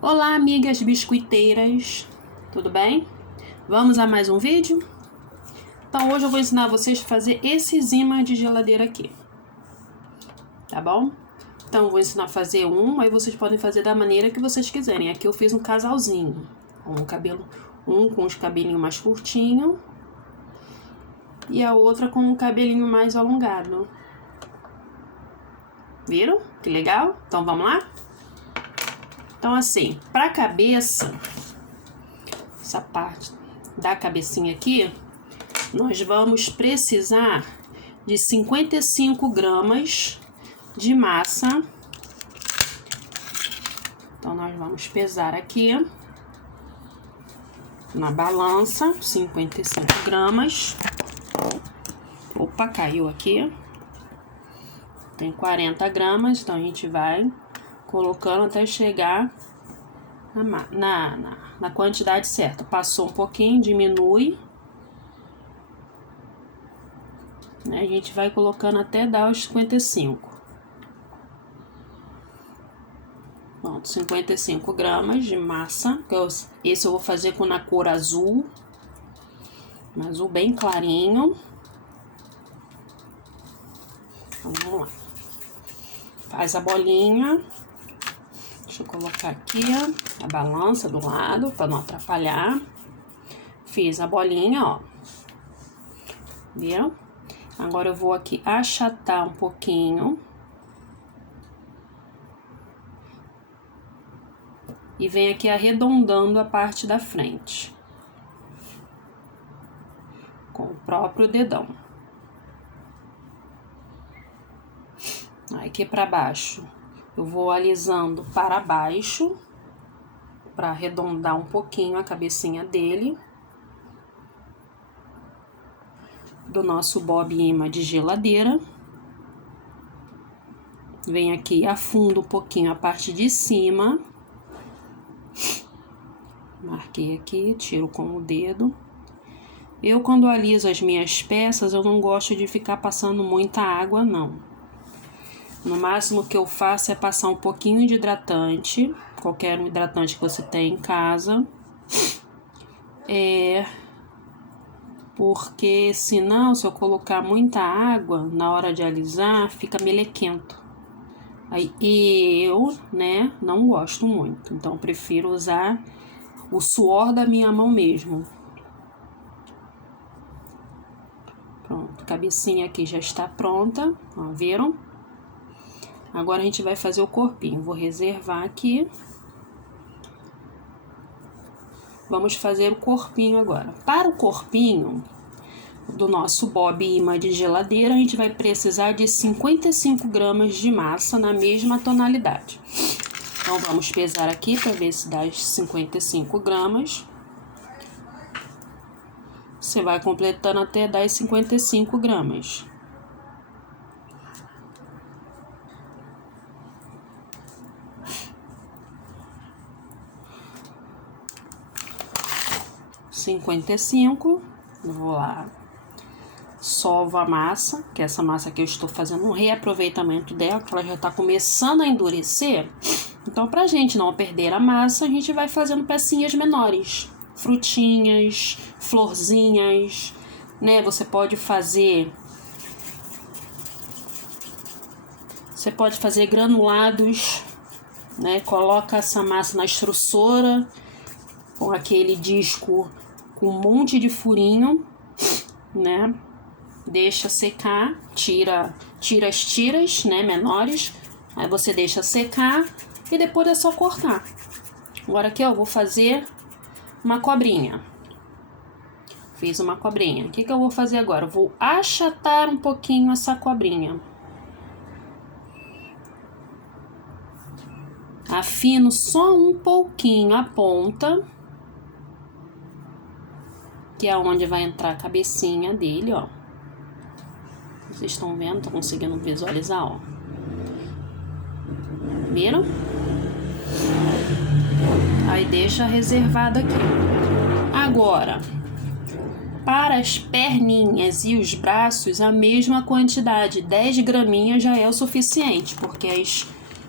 Olá, amigas biscoiteiras, tudo bem? Vamos a mais um vídeo? Então hoje eu vou ensinar vocês a fazer esses ímãs de geladeira aqui, tá bom? Então eu vou ensinar a fazer aí vocês podem fazer da maneira que vocês quiserem. Aqui eu fiz um casalzinho, com os cabelinhos mais curtinhos e a outra com um cabelinho mais alongado. Viram? Que legal? Então vamos lá? Então assim, pra cabeça, essa parte da cabecinha aqui, nós vamos precisar de 55 gramas de massa. Então nós vamos pesar aqui na balança, 55 gramas. Opa, caiu aqui. Tem 40 gramas, então a gente vai colocando até chegar na quantidade certa. Passou um pouquinho, diminui. A gente vai colocando até dar os 55. Pronto, 55 gramas de massa. Esse eu vou fazer na cor azul. Um azul bem clarinho. Então, vamos lá. Faz a bolinha. Deixa eu colocar aqui a balança do lado, para não atrapalhar. Fiz a bolinha, ó. Viu? Agora eu vou aqui achatar um pouquinho. E venho aqui arredondando a parte da frente. Com o próprio dedão. Aqui para baixo, eu vou alisando para baixo, para arredondar um pouquinho a cabecinha dele. Do nosso bob imã de geladeira. Vem aqui, afundo um pouquinho a parte de cima. Marquei aqui, tiro com o dedo. Eu, quando aliso as minhas peças, eu não gosto de ficar passando muita água, não. No máximo que eu faço é passar um pouquinho de hidratante, qualquer hidratante que você tem em casa. Porque senão, se eu colocar muita água na hora de alisar, fica melequento. Aí eu, não gosto muito. Então, eu prefiro usar o suor da minha mão mesmo. Pronto, a cabecinha aqui já está pronta, ó, viram? Agora a gente vai fazer o corpinho. Vou reservar aqui. Vamos fazer o corpinho agora. Para o corpinho do nosso bob imã de geladeira, a gente vai precisar de 55 gramas de massa na mesma tonalidade. Então, vamos pesar aqui para ver se dá as 55 gramas. Você vai completando até dar as 55 gramas. Vou lá, sovo a massa, que essa massa aqui eu estou fazendo um reaproveitamento dela, porque ela já está começando a endurecer. Então, pra gente não perder a massa, a gente vai fazendo pecinhas menores, frutinhas, florzinhas, Você pode fazer granulados, Coloca essa massa na extrusora com aquele disco com um monte de furinho, Deixa secar, tira as tiras, menores. Aí você deixa secar e depois é só cortar. Agora aqui, ó, eu vou fazer uma cobrinha. Fiz uma cobrinha. O que eu vou fazer agora? Eu vou achatar um pouquinho essa cobrinha. Afino só um pouquinho a ponta, que é onde vai entrar a cabecinha dele, ó. Vocês estão vendo? Tô conseguindo visualizar, ó. Viram? Aí deixa reservado aqui. Agora, para as perninhas e os braços, a mesma quantidade. 10 graminhas já é o suficiente, porque as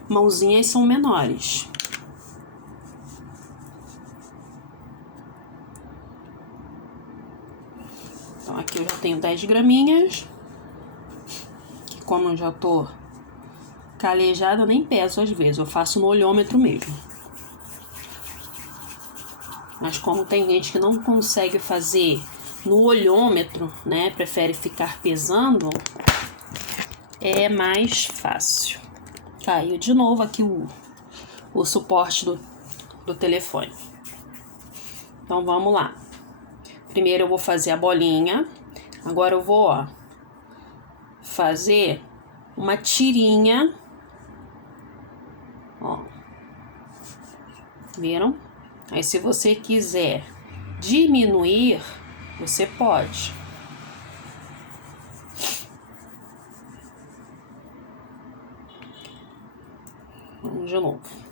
mãozinhas são menores. Então, aqui eu já tenho 10 graminhas. Que como eu já tô calejada, eu nem peso às vezes. Eu faço no olhômetro mesmo. Mas como tem gente que não consegue fazer no olhômetro, né? Prefere ficar pesando, é mais fácil. Caiu de novo aqui o suporte do telefone. Então, vamos lá. Primeiro eu vou fazer a bolinha. Agora eu vou, ó, fazer uma tirinha. Ó. Viram? Aí, se você quiser diminuir, você pode. Vamos de novo.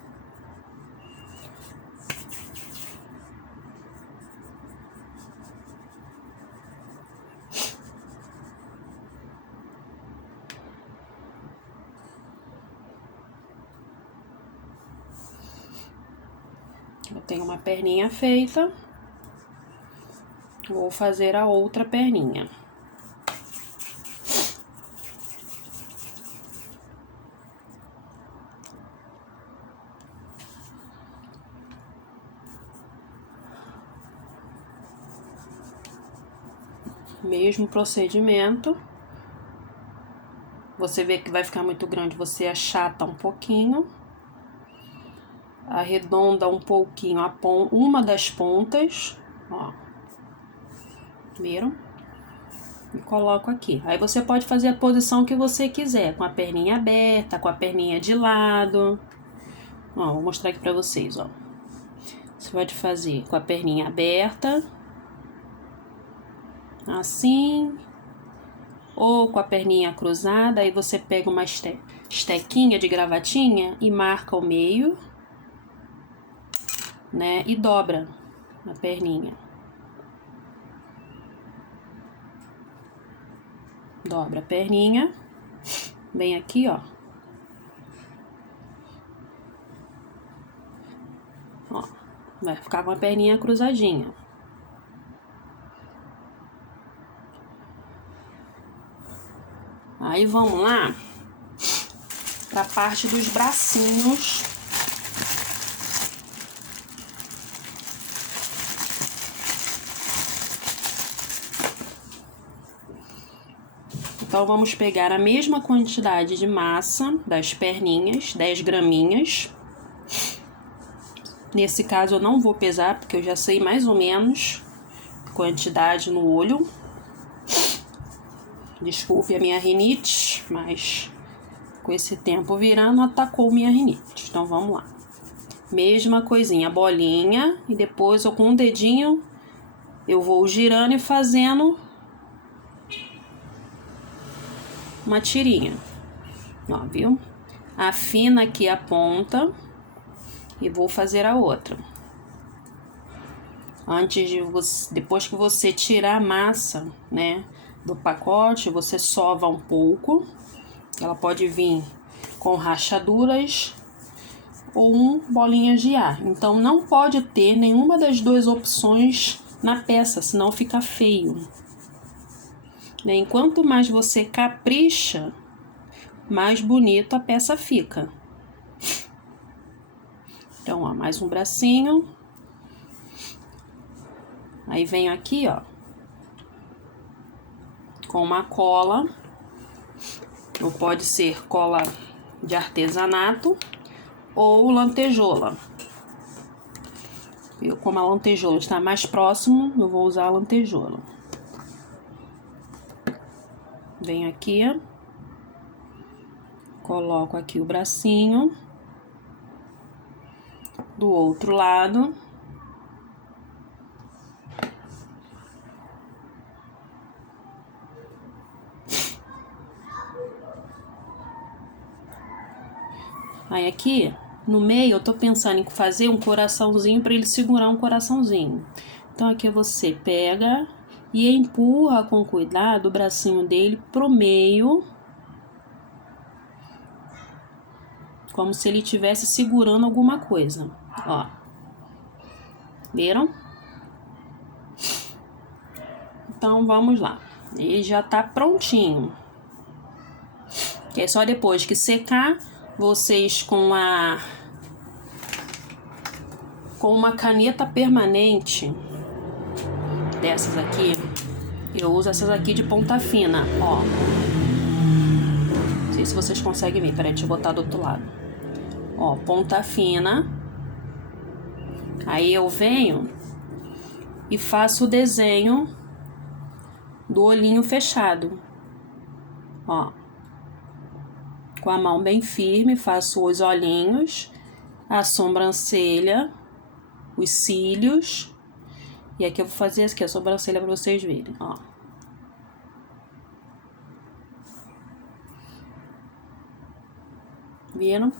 Eu tenho uma perninha feita. Vou fazer a outra perninha. Mesmo procedimento. Você vê que vai ficar muito grande, você achata um pouquinho. Arredonda um pouquinho uma das pontas, ó. Viram? E coloco aqui. Aí você pode fazer a posição que você quiser, com a perninha aberta, com a perninha de lado. Ó, vou mostrar aqui pra vocês, ó. Você pode fazer com a perninha aberta, assim, ou com a perninha cruzada. Aí você pega uma estequinha de gravatinha e marca o meio, né? E dobra a perninha. Dobra a perninha, vem aqui, ó. Ó, vai ficar com a perninha cruzadinha. Aí vamos lá pra parte dos bracinhos. Então, vamos pegar a mesma quantidade de massa das perninhas, 10 graminhas. Nesse caso, eu não vou pesar, porque eu já sei mais ou menos a quantidade no olho. Desculpe a minha rinite, mas com esse tempo virando, atacou minha rinite. Então, vamos lá. Mesma coisinha, bolinha, e depois eu com um dedinho, eu vou girando e fazendo uma tirinha, ó, viu? Afina aqui a ponta e vou fazer a outra. Antes de você, depois que você tirar a massa, né, do pacote, você sova um pouco. Ela pode vir com rachaduras ou bolinhas de ar. Então, não pode ter nenhuma das duas opções na peça, senão fica feio. Enquanto mais você capricha, mais bonita a peça fica. Então, ó, mais um bracinho. Aí venho aqui, ó, com uma cola. Ou pode ser cola de artesanato ou lantejola. Como a lantejola está mais próximo, eu vou usar a lantejola. Venho aqui, coloco aqui o bracinho do outro lado. Aí aqui, no meio, eu tô pensando em fazer um coraçãozinho para ele segurar um coraçãozinho. Então, aqui você pega e empurra com cuidado o bracinho dele pro meio, como se ele estivesse segurando alguma coisa, ó. Viram? Então, vamos lá. Ele já tá prontinho. Que é só depois que secar, vocês com uma caneta permanente dessas aqui, eu uso essas aqui de ponta fina, ó. Não sei se vocês conseguem ver, peraí, deixa eu botar do outro lado. Ó, ponta fina. Aí eu venho e faço o desenho do olhinho fechado, ó. Com a mão bem firme, faço os olhinhos, a sobrancelha, os cílios. E aqui eu vou fazer aqui a sobrancelha pra vocês verem, ó. Viram?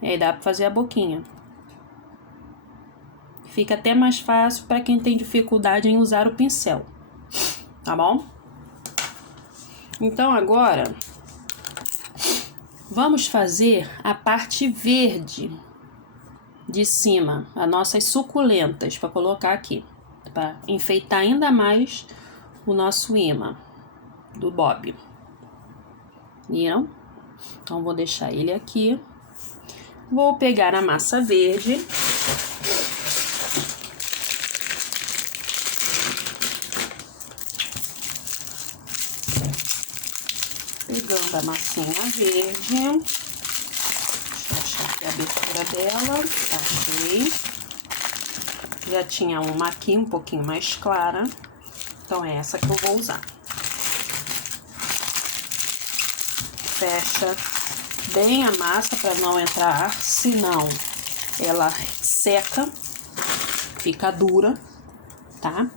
E aí dá pra fazer a boquinha. Fica até mais fácil para quem tem dificuldade em usar o pincel, tá bom? Então agora vamos fazer a parte verde de cima, as nossas suculentas, para colocar aqui, para enfeitar ainda mais o nosso imã do bob. Viram? Então vou deixar ele aqui. Vou pegar a massa verde. Pegando a massinha verde. Deixa eu achar aqui a abertura dela. Achei. Já tinha uma aqui um pouquinho mais clara. Então é essa que eu vou usar. Fecha bem a massa para não entrar ar, senão ela seca, fica dura, tá?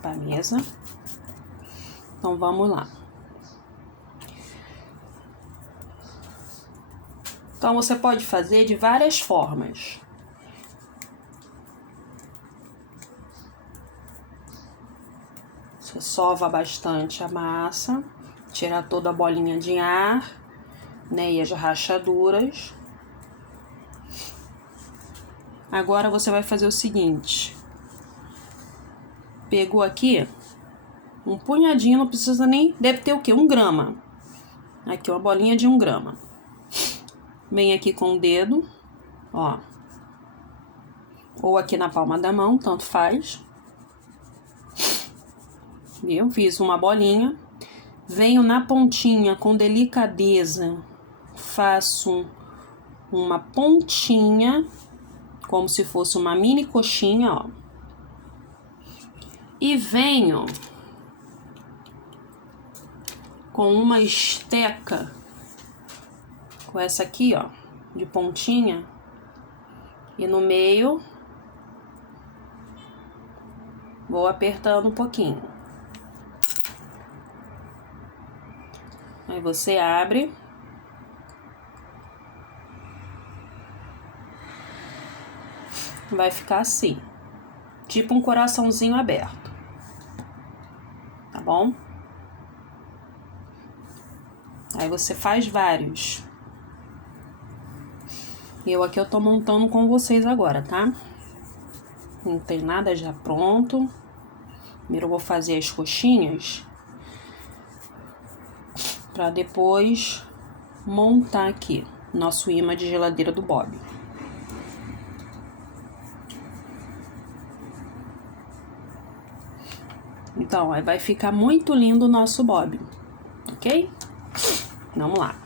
Pra mesa. Então vamos lá. Então você pode fazer de várias formas. Você sova bastante a massa, tira toda a bolinha de ar, né, e as rachaduras. Agora você vai fazer o seguinte. Pegou aqui um punhadinho, não precisa nem... Deve ter o quê? 1 grama. Aqui, uma bolinha de 1 grama. Vem aqui com o dedo, ó. Ou aqui na palma da mão, tanto faz. Viu? Fiz uma bolinha. Venho na pontinha com delicadeza. Faço uma pontinha, como se fosse uma mini coxinha, ó. E venho com uma esteca, com essa aqui, ó, de pontinha, e no meio vou apertando um pouquinho. Aí você abre. Vai ficar assim, tipo um coraçãozinho aberto, tá bom? Aí você faz vários. Eu aqui eu tô montando com vocês agora, tá? Não tem nada já pronto. Primeiro eu vou fazer as coxinhas, pra depois montar aqui nosso imã de geladeira do Bob. Então, aí vai ficar muito lindo o nosso Bob, ok? Vamos lá.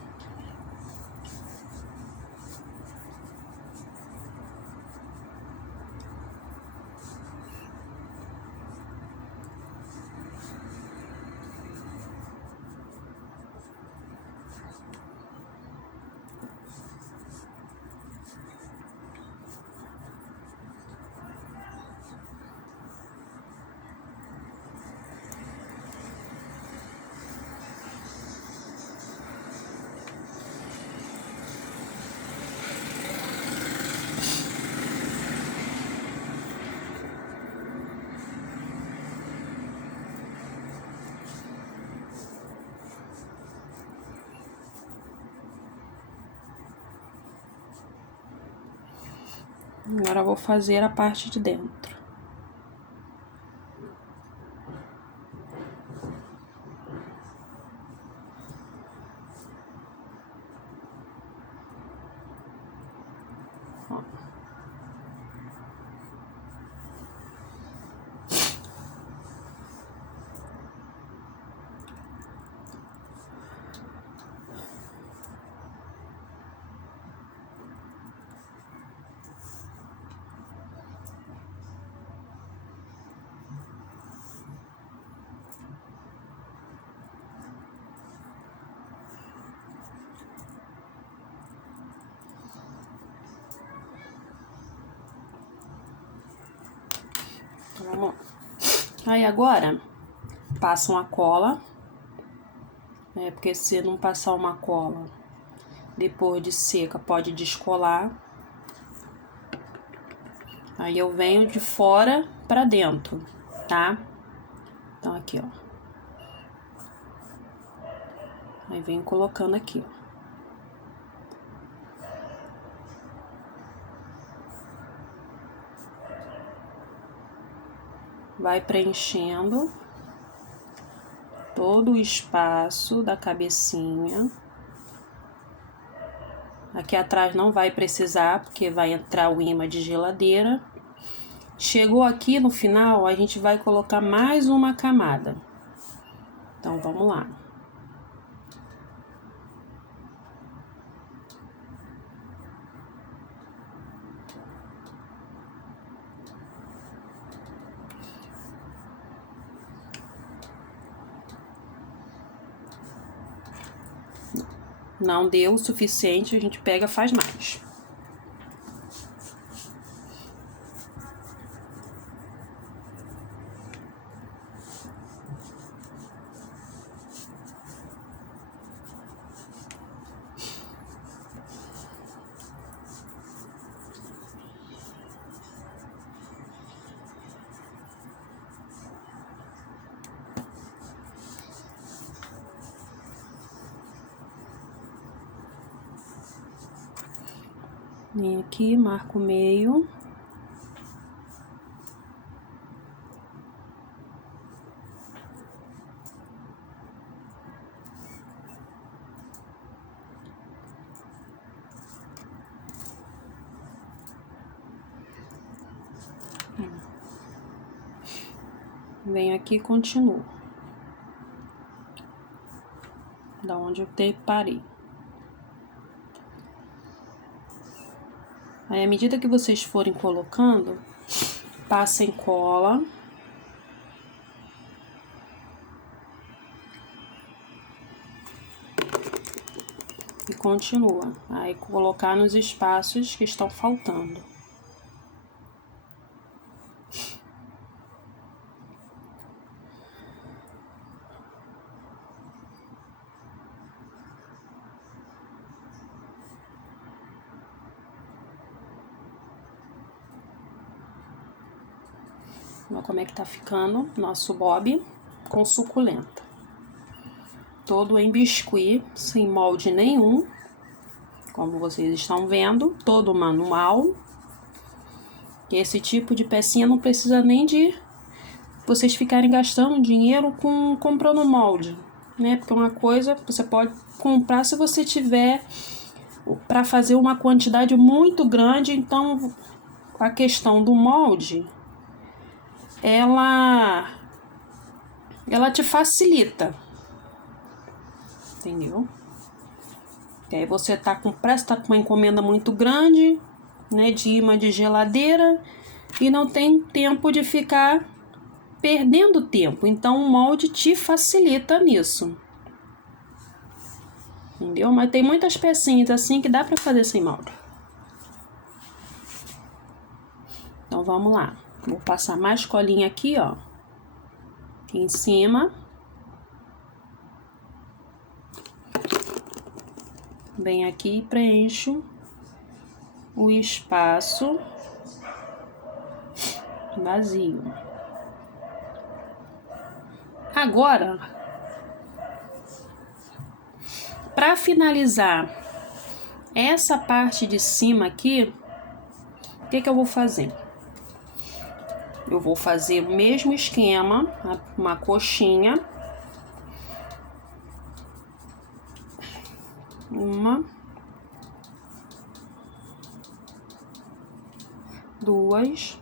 Agora eu vou fazer a parte de dentro. Ó. Vamos lá. Aí agora, passa uma cola, né? Porque se não passar uma cola, depois de seca, pode descolar. Aí eu venho de fora pra dentro, tá? Então aqui, ó. Aí venho colocando aqui, ó. Vai preenchendo todo o espaço da cabecinha. Aqui atrás não vai precisar, porque vai entrar o imã de geladeira. Chegou aqui no final, a gente vai colocar mais uma camada. Então, vamos lá. Não deu o suficiente, a gente pega e faz mais. Vem aqui, marco o meio. Venho aqui e continuo. Da onde eu parei. Aí, à medida que vocês forem colocando, passem cola. E continua. Aí, colocar nos espaços que estão faltando. Olha como é que tá ficando nosso bob com suculenta. Todo em biscuit, sem molde nenhum. Como vocês estão vendo, todo manual. Esse tipo de pecinha não precisa nem de vocês ficarem gastando dinheiro comprando molde, né? Porque uma coisa você pode comprar se você tiver para fazer uma quantidade muito grande. Então, a questão do molde, ela te facilita, entendeu? E aí você tá com pressa, tá com uma encomenda muito grande, né, de imã de geladeira, e não tem tempo de ficar perdendo tempo. Então o molde te facilita nisso, entendeu? Mas tem muitas pecinhas assim que dá pra fazer sem molde. Então vamos lá. Vou passar mais colinha aqui, ó, aqui em cima. Venho aqui e preencho o espaço vazio. Agora, para finalizar essa parte de cima aqui, o que eu vou fazer? Eu vou fazer o mesmo esquema, uma coxinha. Uma. 2,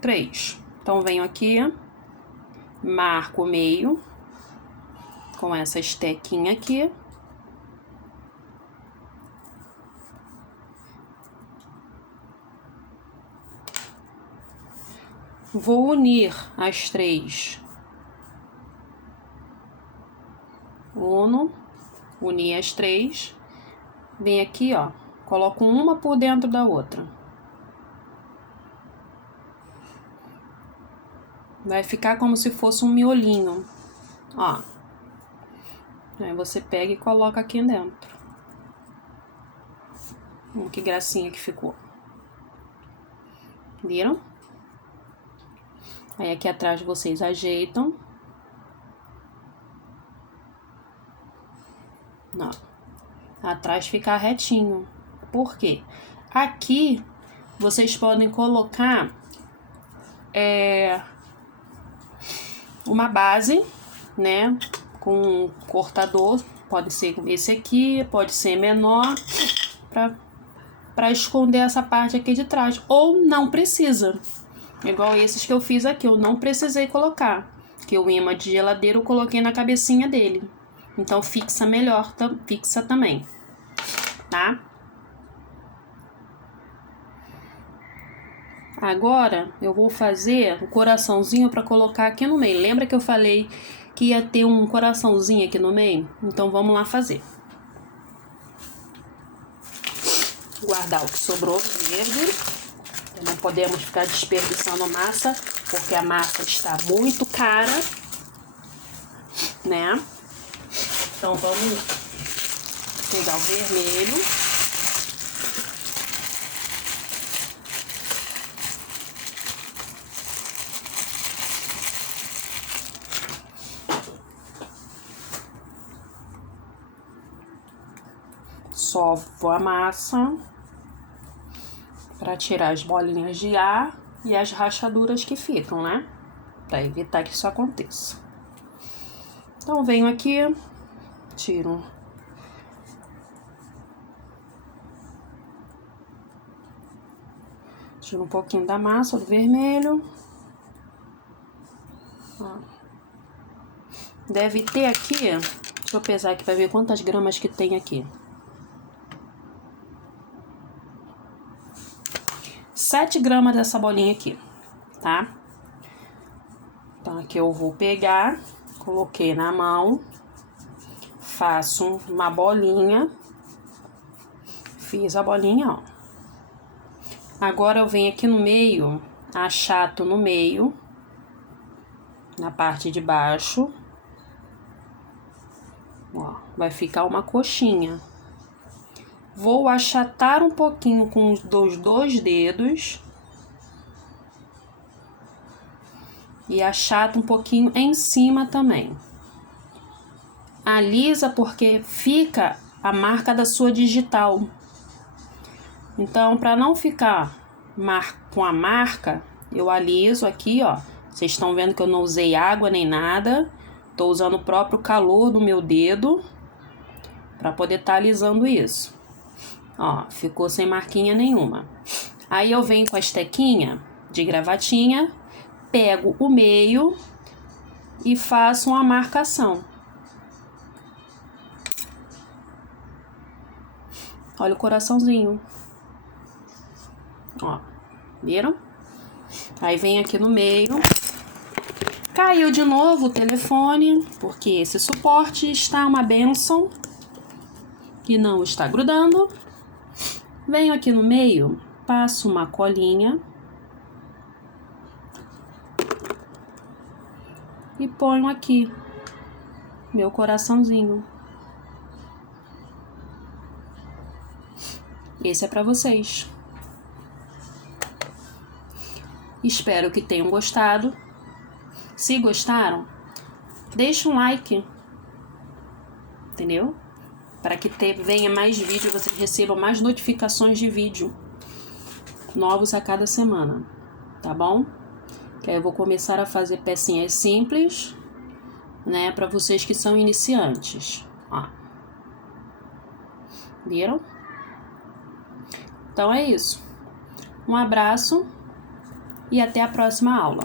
3. Então, venho aqui, marco o meio com essa estequinha aqui. Vou unir as 3. Unir as 3. Vem aqui, ó, coloco uma por dentro da outra. Vai ficar como se fosse um miolinho, ó. Aí você pega e coloca aqui dentro. Que gracinha que ficou. Viram? Aí aqui atrás vocês ajeitam. Ó. Atrás fica retinho. Por quê? Aqui vocês podem colocar uma base, né? Com um cortador. Pode ser esse aqui, pode ser menor. Para esconder essa parte aqui de trás. Ou não precisa. Igual esses que eu fiz aqui, eu não precisei colocar. Que o imã de geladeira eu coloquei na cabecinha dele. Então fixa melhor, fixa também, tá? Agora eu vou fazer o coraçãozinho para colocar aqui no meio. Lembra que eu falei que ia ter um coraçãozinho aqui no meio? Então vamos lá fazer. Guardar o que sobrou verde. Não podemos ficar desperdiçando massa, porque a massa está muito cara, né? Então vamos pegar o vermelho. Sovo a massa para tirar as bolinhas de ar e as rachaduras que ficam, né? Para evitar que isso aconteça. Então, venho aqui, tiro um pouquinho da massa do vermelho. Ó. Deve ter aqui, deixa eu pesar aqui para ver quantas gramas que tem aqui. 7 gramas dessa bolinha aqui, tá? Então, aqui eu vou pegar, coloquei na mão, faço uma bolinha, fiz a bolinha, ó. Agora eu venho aqui no meio, achato no meio, na parte de baixo, ó, vai ficar uma coxinha. Vou achatar um pouquinho com os dois dedos. E achato um pouquinho em cima também. Alisa porque fica a marca da sua digital. Então, para não ficar com a marca, eu aliso aqui, ó. Vocês estão vendo que eu não usei água nem nada. Tô usando o próprio calor do meu dedo para poder estar alisando isso. Ó, ficou sem marquinha nenhuma. Aí eu venho com a estequinha de gravatinha, pego o meio e faço uma marcação. Olha o coraçãozinho. Ó, viram? Aí vem aqui no meio. Caiu de novo o telefone, porque esse suporte está uma bênção e não está grudando. Venho aqui no meio, passo uma colinha e ponho aqui meu coraçãozinho. Esse é para vocês. Espero que tenham gostado. Se gostaram, deixa um like, entendeu? Para que venha mais vídeo, você receba mais notificações de vídeo novos a cada semana, tá bom? Que aí eu vou começar a fazer pecinhas simples, né, para vocês que são iniciantes, ó. Viram? Então é isso. Um abraço e até a próxima aula.